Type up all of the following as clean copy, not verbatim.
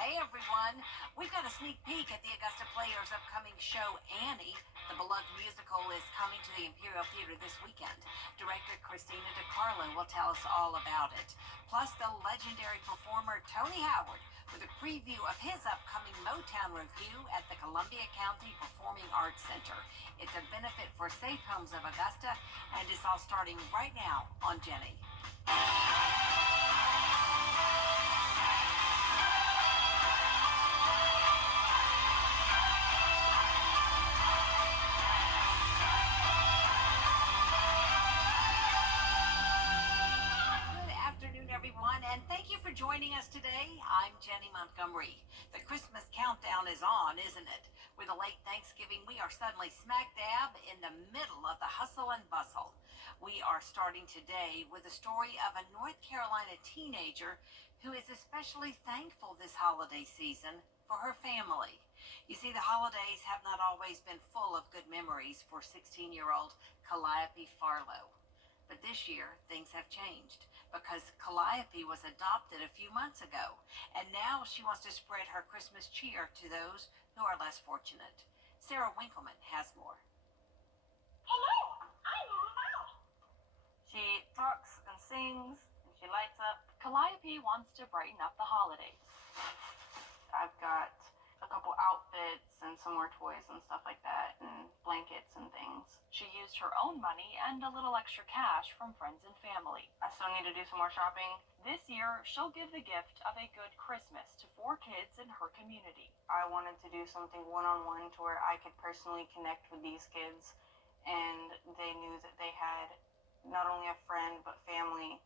Hey everyone, we've got a sneak peek at the Augusta Players' upcoming show, Annie. The beloved musical is coming to the Imperial Theater this weekend. Director Christina DiCarlo will tell us all about it. Plus, the legendary performer Tony Howard with a preview of his upcoming Motown review at the Columbia County Performing Arts Center. It's a benefit for Safe Homes of Augusta, and it's all starting right now on Jennie. Everyone, and thank you for joining us today. I'm Jennie Montgomery. The Christmas countdown is on, isn't it? With a late Thanksgiving, we are suddenly smack dab in the middle of the hustle and bustle. We are starting today with the story of a North Carolina teenager who is especially thankful this holiday season for her family. You see, the holidays have not always been full of good memories for 16-year-old Calliope Farlow. But this year, things have changed because Calliope was adopted a few months ago, and now she wants to spread her Christmas cheer to those who are less fortunate. Sarah Winkleman has more. Hello, I'm Mama. She talks and sings, and she lights up. Calliope wants to brighten up the holidays. I've got a couple outfits and some more toys and stuff like that, and blankets and things. She used her own money and a little extra cash from friends and family. I still need to do some more shopping. This year, she'll give the gift of a good Christmas to 4 kids in her community. I wanted to do something one-on-one to where I could personally connect with these kids, and they knew that they had not only a friend, but family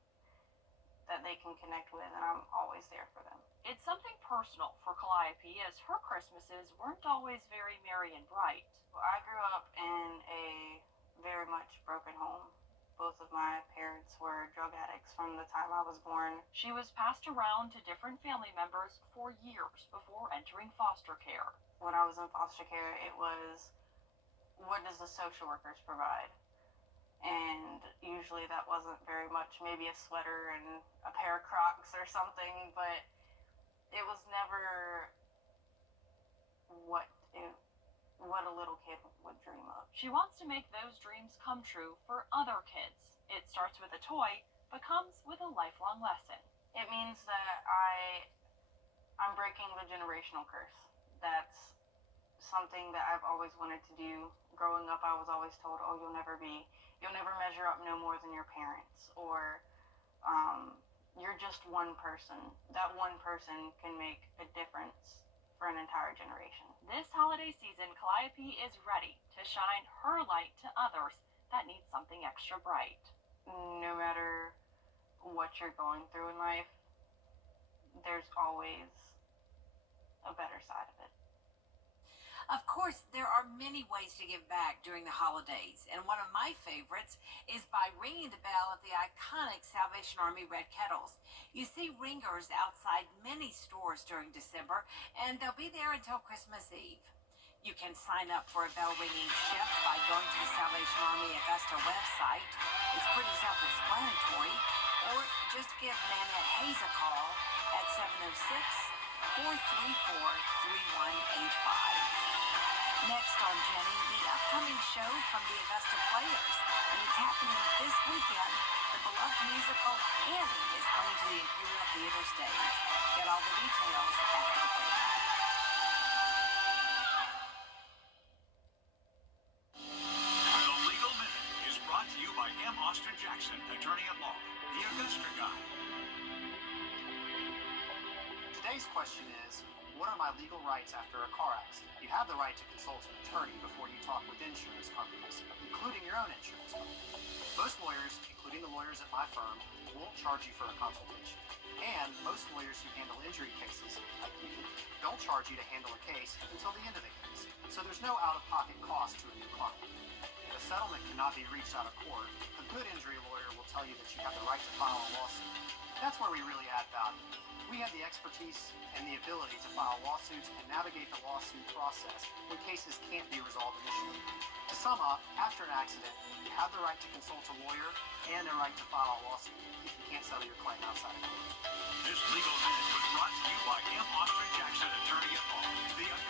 that they can connect with, and I'm always there for them. It's something personal for Calliope, as her Christmases weren't always very merry and bright. I grew up in a very much broken home. Both of my parents were drug addicts from the time I was born. She was passed around to different family members for years before entering foster care. When I was in foster care, it was, what does the social workers provide? And usually that wasn't very much, maybe a sweater and a pair of Crocs or something, but it was never what a little kid would dream of. She wants to make those dreams come true for other kids. It starts with a toy, but comes with a lifelong lesson. It means that I'm breaking the generational curse. That's something that I've always wanted to do. Growing up, I was always told, oh, you'll never measure up no more than your parents, or you're just one person. That one person can make a difference for an entire generation. This holiday season, Calliope is ready to shine her light to others that need something extra bright. No matter what you're going through in life, there's always a better side of it. Of course, there are many ways to give back during the holidays, and one of my favorites is by ringing the bell at the iconic Salvation Army red kettles. You see ringers outside many stores during December, and they'll be there until Christmas Eve. You can sign up for a bell ringing shift by going to the Salvation Army Augusta website. It's pretty self-explanatory. Or just give Nanette Hayes a call at 706-434-3185. Next on Jennie, the upcoming show from the Augusta Players, and it's happening this weekend. The beloved musical Annie is coming to the Imperial Theater stage. Get all the details after the break. The Legal Minute is brought to you by M. Austin Jackson, attorney at law, the Augusta Guy. Today's question is, what are my legal rights after a car accident? You have the right to consult an attorney before you talk with insurance companies, including your own insurance company. Most lawyers, including the lawyers at my firm, won't charge you for a consultation. And most lawyers who handle injury cases, like me, don't charge you to handle a case until the end of the case. So there's no out-of-pocket cost to a new client. If a settlement cannot be reached out of court, a good injury lawyer will tell you that you have the right to file a lawsuit. That's where we really add value. We have the expertise and the ability to file lawsuits and navigate the lawsuit process when cases can't be resolved initially. To sum up, after an accident, you have the right to consult a lawyer and a right to file a lawsuit if you can't settle your claim outside of court. This Legal Minute was brought to you by M. Austin Jackson.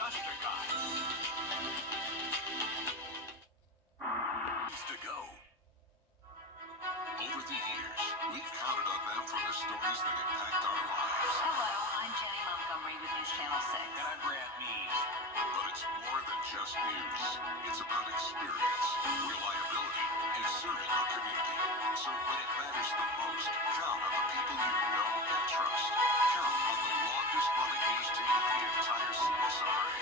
Augusta guy. To go. Over the years, we've counted on them for the stories that impact our lives. Hello, I'm Jennie Montgomery with News Channel 6. And I'm Brad Mead. But it's more than just news. It's about experience, reliability, and serving our community. So when it matters the most, count on the people you know and trust. Count on the longest running news team in the entire CSRA.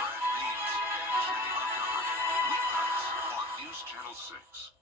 Brad Means and Jennie Montgomery. Weeknights on News Channel 6.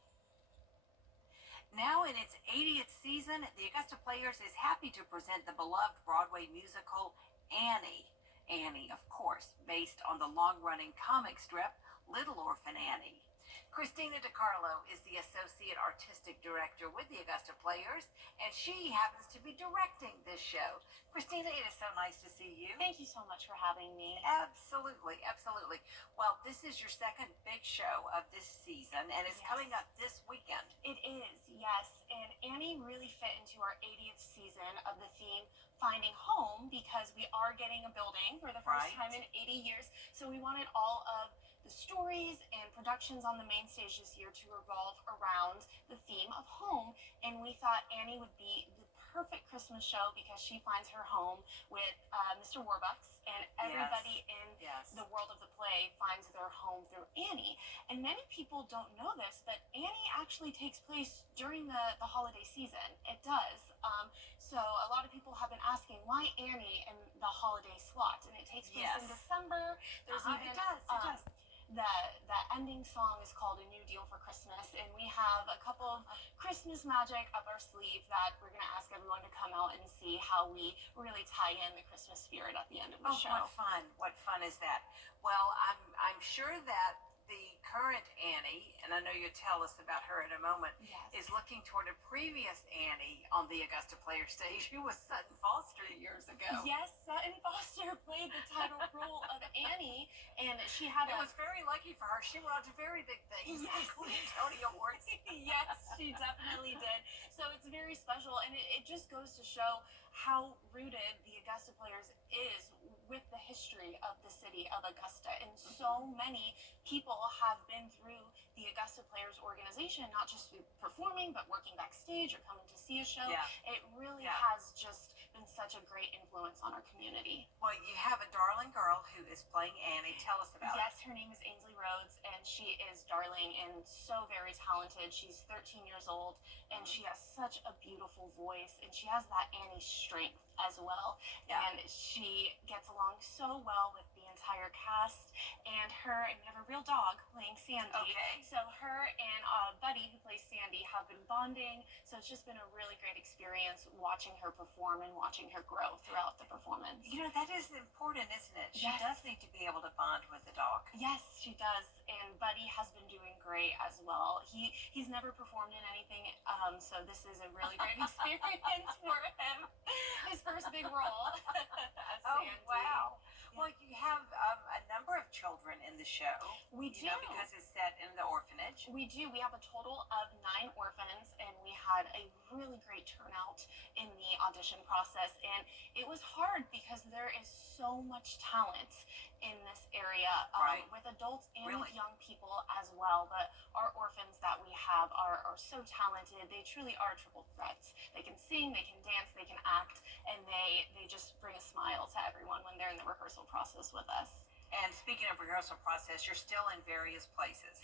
Now in its 80th season, the Augusta Players is happy to present the beloved Broadway musical Annie. Annie, of course, based on the long-running comic strip Little Orphan Annie. Christina DiCarlo is the Associate Artistic Director with the Augusta Players, and she happens to be directing this show. Christina, it is so nice to see you. Thank you so much for having me. Absolutely, absolutely. Well, this is your second big show of this season, and it's Yes. coming up this weekend. It is, yes. And Annie really fit into our 80th season of the theme Finding Home because we are getting a building for the first Right. time in 80 years. So we wanted all of the stories and productions on the main stage this year to revolve around the theme of home. And we thought Annie would be the perfect Christmas show because she finds her home with Mr. Warbucks, and everybody in Yes. the world of the play finds their home through Annie. And many people don't know this, but Annie actually takes place during the holiday season. It does. So a lot of people have been asking why Annie in the holiday slot, and it takes place in Yes. December. There's even It does. It does. the ending song is called A New Deal for Christmas, and we have a couple of Christmas magic up our sleeve that we're going to ask everyone to come out and see how we really tie in the Christmas spirit at the end of the show. What fun! What fun is that? Well, I'm sure that the current Annie, and I know you'll tell us about her in a moment, Yes. is looking toward a previous Annie on the Augusta Player stage who was Sutton Foster years ago. Yes, Sutton Foster played the title role of Annie, and she had It was very lucky for her. She went on to very big things, Yes. including Tony Awards. Yes, she definitely did. So it's very special, and it just goes to show how rooted the Augusta Players is with the history of the city of Augusta. And so many people have been through the Augusta Players organization, not just through performing, but working backstage or coming to see a show. Yeah. It really Yeah. has just been such a great influence on our community. Well, you have a darling girl who is playing Annie. Tell us about Yes, her name is Ainsley Rhodes, and she is darling and so very talented. She's 13 years old, and she has such a beautiful voice, and she has that Annie strength as well. Yeah. And she gets along so well with the entire cast, and her, and we have a real dog playing Sandy. Okay. So her and Buddy, who plays Sandy, have been bonding. So it's just been a really great experience watching her perform and watching her grow throughout the performance. You know, that is important, isn't it? She Yes. does need to be able to bond with the dog. Yes, she does, and Buddy has been doing great as well. He's never performed in anything, so this is a really great experience for him. His first big role as Oh, Sandy. wow. Well, you have a number of children in the show. We You know, do. because it's set in the orphanage. We do. We have a total of 9 orphans, and we had a really great turnout in the audition process. And it was hard because there is so much talent in this area, Right. with adults and Really? with young people as well. But our orphans that we have are so talented. They truly are triple threats. They can sing, they can dance, they can act, and they just bring a smile to everyone when they're in the rehearsal process with us. And speaking of rehearsal process, you're still in various places.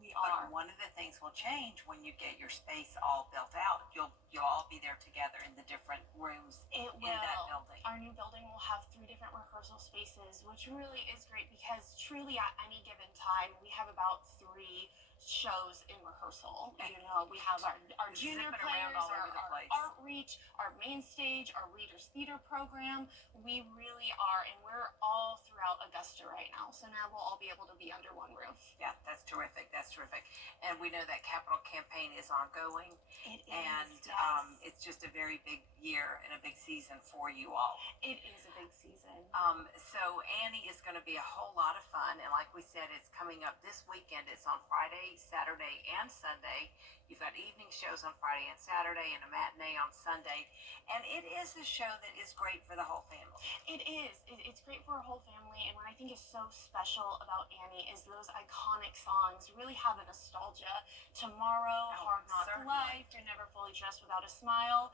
We But are. one of the things will change when you get your space all built out. You'll all be there together in the different rooms It in that will. building. Our new building will have 3 different rehearsal spaces, which really is great because truly at any given time we have about 3 shows in rehearsal. You know, we have our junior Zipping players, around all over the our place. outreach, our main stage, our readers theater program. We really are, and we're all throughout Augusta right now. So now we'll all be able to be under one roof. Yeah, that's terrific. That's terrific. And we know that capital campaign is ongoing, It is. and yes. it's just a very very big year and a big season for you all. It is a big season. So Annie is going to be a whole lot of fun, and like we said, it's coming up this weekend. It's on Friday, Saturday, and Sunday. You've got evening shows on Friday and Saturday, and a matinee on Sunday. And it is a show that is great for the whole family. It is. It's great for our whole family. And what I think is so special about Annie is those iconic songs really have a nostalgia. Tomorrow, Hard Knock certainly. Life, You're Never Fully Dressed Without a Smile.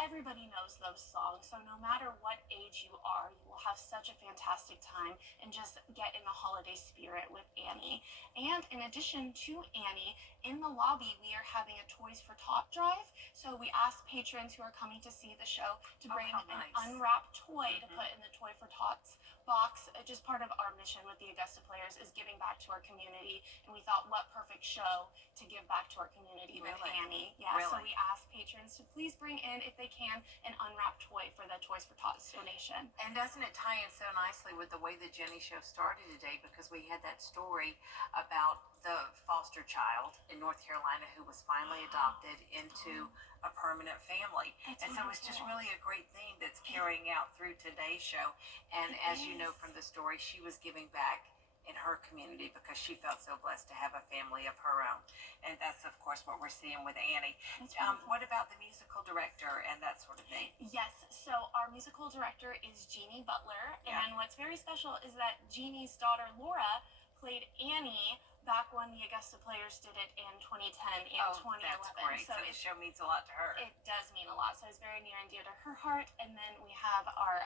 Everybody knows those songs. So no matter what age you are, you will have such a fantastic time and just get in the holiday spirit with Annie. And in addition to Annie, in the lobby, we are having a Toys for Tot drive. So we ask patrons who are coming to see the show to bring how an nice. unwrapped toy to put in the Toy for Tots box. Just part of our mission with the Augusta Players is giving back to our community, and we thought, what perfect show to give back to our community with Really? Annie. Yeah, so Really? we ask patrons to please bring in, if they can, an unwrapped toy for the Toys for Tots donation. And doesn't it tie in so nicely with the way the Jennie show started today? Because we had that story about the foster child in North Carolina who was finally adopted into a permanent family. That's And so it's just wonderful. really a great theme that's carrying out through today's show. And It as you know is. from the story, she was giving back in her community because she felt so blessed to have a family of her own. And that's, of course, what we're seeing with Annie. That's wonderful. What about the musical director and that sort of thing? Yes, so our musical director is Jeannie Butler, Yeah. and what's very special is that Jeannie's daughter Laura played Annie back when the Augusta Players did it in 2010 and 2011. That's great. So the it's show means a lot to her. it does mean a lot. So it's very near and dear to her heart. And then we have our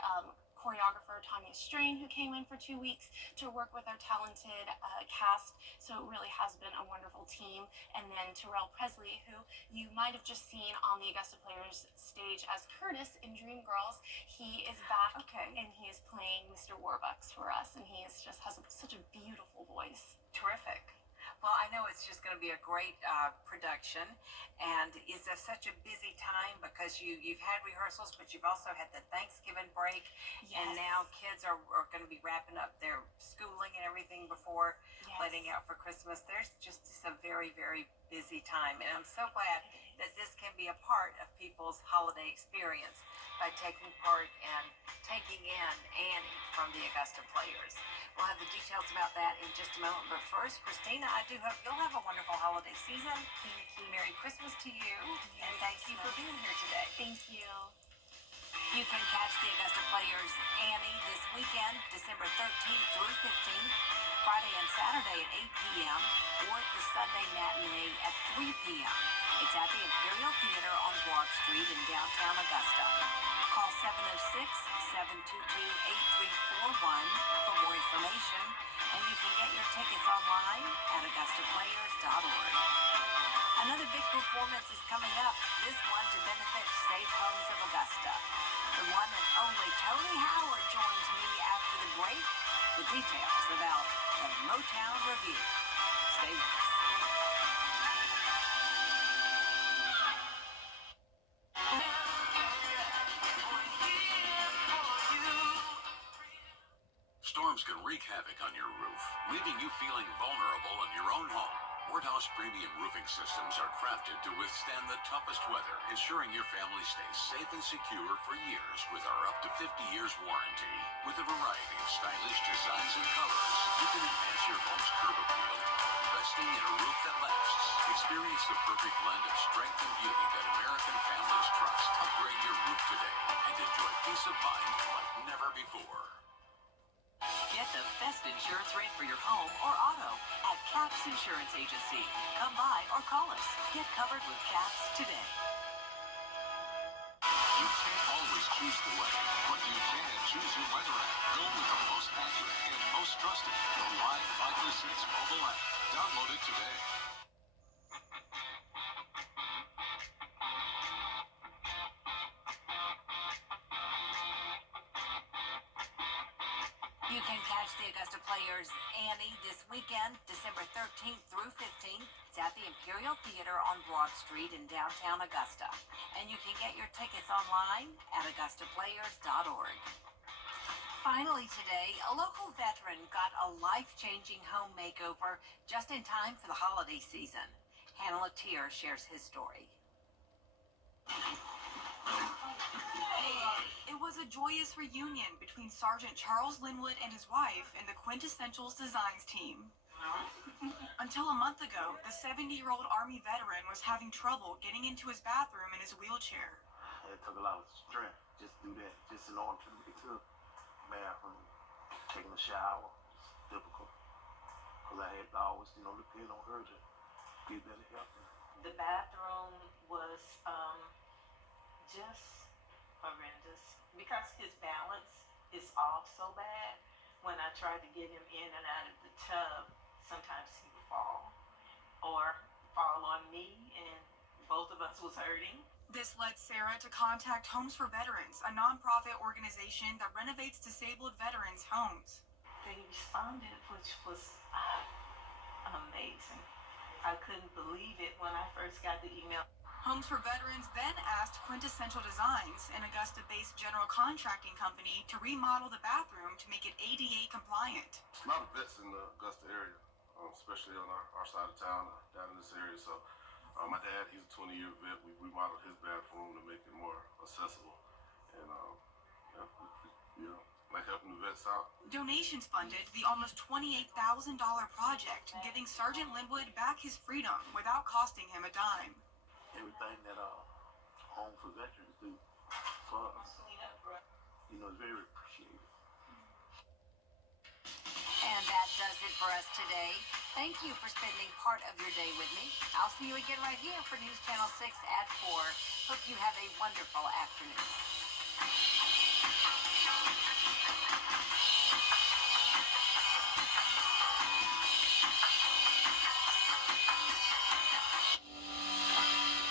choreographer, Tanya Strain, who came in for 2 weeks to work with our talented cast. So it really has been a wonderful team. And then Terrell Presley, who you might have just seen on the Augusta Players stage as Curtis in Dreamgirls. He is back Okay. and he is playing Mr. Warbucks for us. And he is just has such a beautiful voice. Terrific. Well, I know it's just going to be a great production, and it's such a busy time because you've had rehearsals, but you've also had the Thanksgiving break, and now kids are going to be wrapping up their schooling and everything before letting out for Christmas. There's just a very, very busy time, and I'm so glad that this can be a part of people's holiday experience by taking part and taking in Annie from the Augusta Players. We'll have the details about that in just a moment. But first, Christina, I do hope you'll have a wonderful holiday season. Thank you. Merry Christmas to you, and thank you for being here today. Thank you. You can catch the Augusta Players Annie this weekend, December 13th through 15th, Friday and Saturday at 8 p.m., or the Sunday matinee at 3 p.m. It's at the Imperial Theater on Broad Street in downtown Augusta. Call 706-722-8341 for more information, and you can get your tickets online at AugustaPlayers.org. Another big performance is coming up, this one to benefit Safe Homes of Augusta. The one and only Tony Howard joins me after the break with details about the Motown Review. Stay with us. Storms can wreak havoc on your roof, leaving you feeling vulnerable in your own home. Wardhouse Premium Roofing Systems are crafted to withstand the toughest weather, ensuring your family stays safe and secure for years with our up to 50 years warranty. With a variety of stylish designs and colors, you can enhance your home's curb appeal, investing in a roof that lasts. Experience the perfect blend of strength and beauty that American families trust. Upgrade your roof today and enjoy peace of mind like never before. Get the best insurance rate for your home or auto at CAPS Insurance Agency. Come by or call us. Get covered with CAPS today. You can't always choose the weather, but you can choose your weather app. Go with the most accurate and most trusted, the Live 536 mobile app. Download it today. You can catch the Augusta Players Annie this weekend, December 13th through 15th. It's at the Imperial Theater on Broad Street in downtown Augusta. And you can get your tickets online at AugustaPlayers.org. Finally today, a local veteran got a life-changing home makeover just in time for the holiday season. Hannah Latier shares his story. a joyous reunion between Sergeant Charles Linwood and his wife and the Quintessentials Designs team. Until a month ago, the 70-year-old Army veteran was having trouble getting into his bathroom in his wheelchair. It took a lot of strength just to do that, just in order to get to the bathroom, taking a shower. It's difficult. Because I had to always, depend on her to get better help. The bathroom was just horrendous because his balance is off so bad. When I tried to get him in and out of the tub, sometimes he would fall or fall on me, and both of us was hurting. This led Sarah to contact Homes for Veterans, a nonprofit organization that renovates disabled veterans' homes. They responded, which was amazing. I couldn't believe it when I first got the email. Homes for Veterans then asked Quintessential Designs, an Augusta-based general contracting company, to remodel the bathroom to make it ADA compliant. There's a lot of vets in the Augusta area, especially on our side of town, down in this area. So my dad, he's a 20-year vet. We remodeled his bathroom to make it more accessible. And, like helping the vets out. Donations funded the almost $28,000 project, giving Sergeant Linwood back his freedom without costing him a dime. Everything that Home for Veterans do for us, is very appreciated. And that does it for us today. Thank you for spending part of your day with me. I'll see you again right here for News Channel 6 at 4. Hope you have a wonderful afternoon.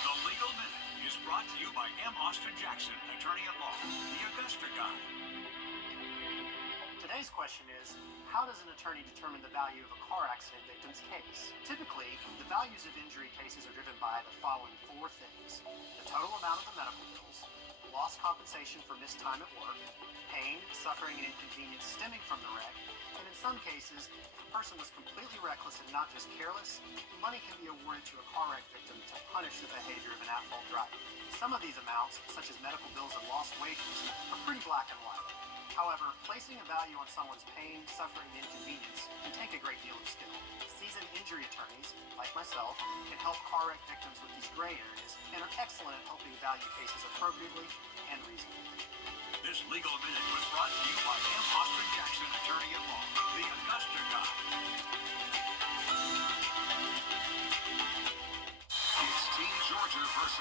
The Legal Minute is brought to you by M. Austin Jackson, attorney at law, the Augusta Guy. Today's question is, how does an attorney determine the value of a car accident victim's case? Typically, the values of injury cases are driven by the following four things: the total amount of the medical bills, loss compensation for missed time at work, pain, suffering, and inconvenience stemming from the wreck, and in some cases, if a person was completely reckless and not just careless, money can be awarded to a car wreck victim to punish the behavior of an at-fault driver. Some of these amounts, such as medical bills and lost wages, are pretty black and white. However, placing a value on someone's pain, suffering, and inconvenience can take a great deal of skill. Seasoned injury attorneys, like myself, can help car wreck victims with these gray areas and are excellent at helping value cases appropriately and reasonably.